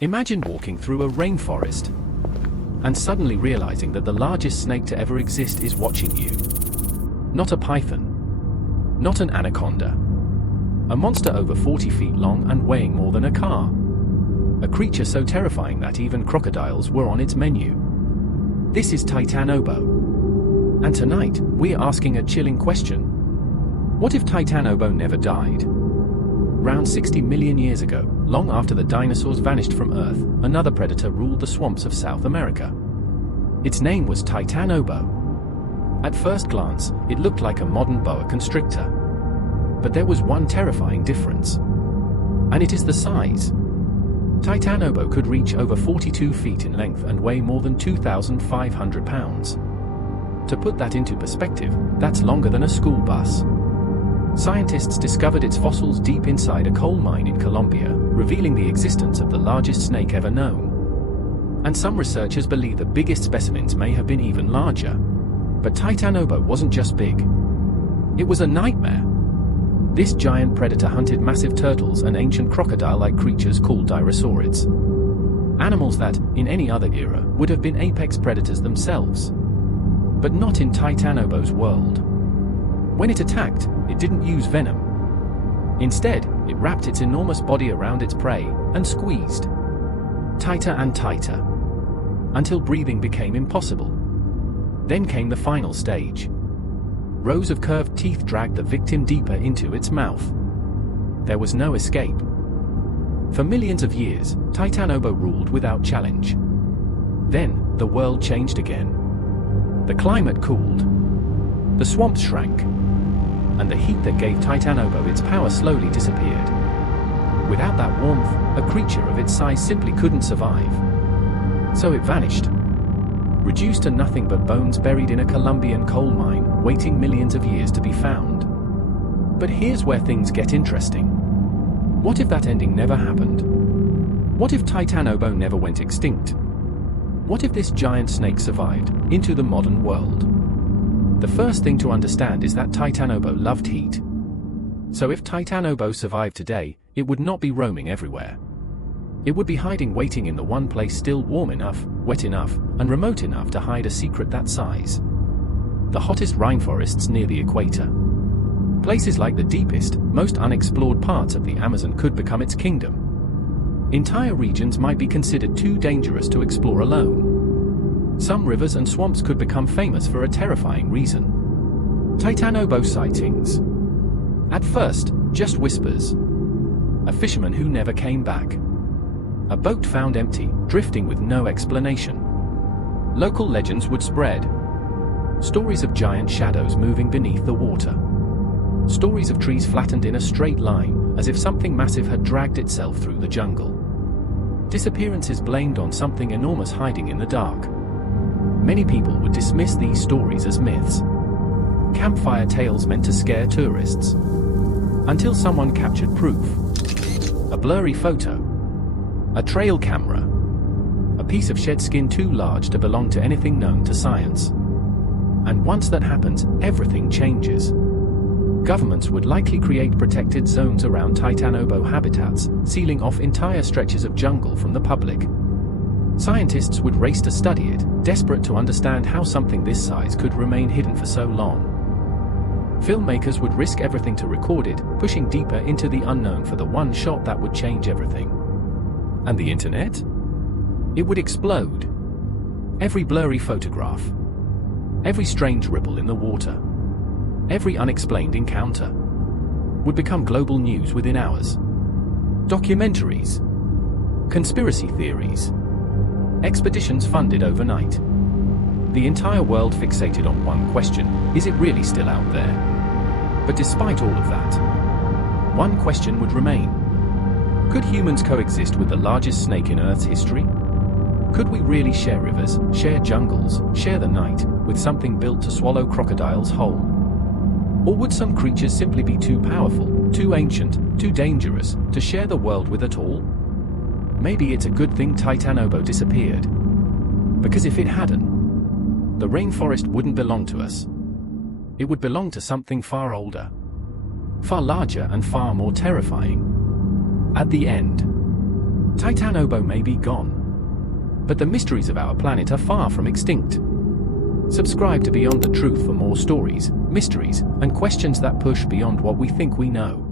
Imagine walking through a rainforest and suddenly realizing that the largest snake to ever exist is watching you. Not a python, not an anaconda. A monster over 40 feet long and weighing more than a car. A creature so terrifying that even crocodiles were on its menu. This is Titanoboa. And tonight, we're asking a chilling question. What if Titanoboa never died? Around 60 million years ago, long after the dinosaurs vanished from Earth, another predator ruled the swamps of South America. Its name was Titanoboa. At first glance, it looked like a modern boa constrictor. But there was one terrifying difference. And it is the size. Titanoboa could reach over 42 feet in length and weigh more than 2,500 pounds. To put that into perspective, that's longer than a school bus. Scientists discovered its fossils deep inside a coal mine in Colombia, revealing the existence of the largest snake ever known. And some researchers believe the biggest specimens may have been even larger. But Titanoboa wasn't just big. It was a nightmare. This giant predator hunted massive turtles and ancient crocodile-like creatures called dinosaurids. Animals that, in any other era, would have been apex predators themselves. But not in Titanoboa's world. When it attacked, it didn't use venom. Instead, it wrapped its enormous body around its prey and squeezed tighter and tighter until breathing became impossible. Then came the final stage. Rows of curved teeth dragged the victim deeper into its mouth. There was no escape. For millions of years, Titanoboa ruled without challenge. Then, the world changed again. The climate cooled. The swamps shrank. And the heat that gave Titanoboa its power slowly disappeared. Without that warmth, a creature of its size simply couldn't survive. So it vanished. Reduced to nothing but bones buried in a Colombian coal mine, waiting millions of years to be found. But here's where things get interesting. What if that ending never happened? What if Titanoboa never went extinct? What if this giant snake survived into the modern world? The first thing to understand is that Titanoboa loved heat. So if Titanoboa survived today, it would not be roaming everywhere. It would be hiding, waiting in the one place still warm enough, wet enough, and remote enough to hide a secret that size. The hottest rainforests near the equator. Places like the deepest, most unexplored parts of the Amazon could become its kingdom. Entire regions might be considered too dangerous to explore alone. Some rivers and swamps could become famous for a terrifying reason. Titanoboa sightings. At first, just whispers. A fisherman who never came back. A boat found empty, drifting with no explanation. Local legends would spread. Stories of giant shadows moving beneath the water. Stories of trees flattened in a straight line, as if something massive had dragged itself through the jungle. Disappearances blamed on something enormous hiding in the dark. Many people would dismiss these stories as myths. Campfire tales meant to scare tourists. Until someone captured proof. A blurry photo. A trail camera. A piece of shed skin too large to belong to anything known to science. And once that happens, everything changes. Governments would likely create protected zones around Titanoboa habitats, sealing off entire stretches of jungle from the public. Scientists would race to study it, desperate to understand how something this size could remain hidden for so long. Filmmakers would risk everything to record it, pushing deeper into the unknown for the one shot that would change everything. And the internet? It would explode. Every blurry photograph. Every strange ripple in the water. Every unexplained encounter would become global news within hours. Documentaries. Conspiracy theories. Expeditions funded overnight. The entire world fixated on one question: is it really still out there? But despite all of that, one question would remain. Could humans coexist with the largest snake in Earth's history? Could we really share rivers, share jungles, share the night, with something built to swallow crocodiles whole? Or would some creatures simply be too powerful, too ancient, too dangerous, to share the world with at all? Maybe it's a good thing Titanoboa disappeared. Because if it hadn't, the rainforest wouldn't belong to us. It would belong to something far older, far larger and far more terrifying. At the end, Titanoboa may be gone, but the mysteries of our planet are far from extinct. Subscribe to Beyond the Truth for more stories, mysteries, and questions that push beyond what we think we know.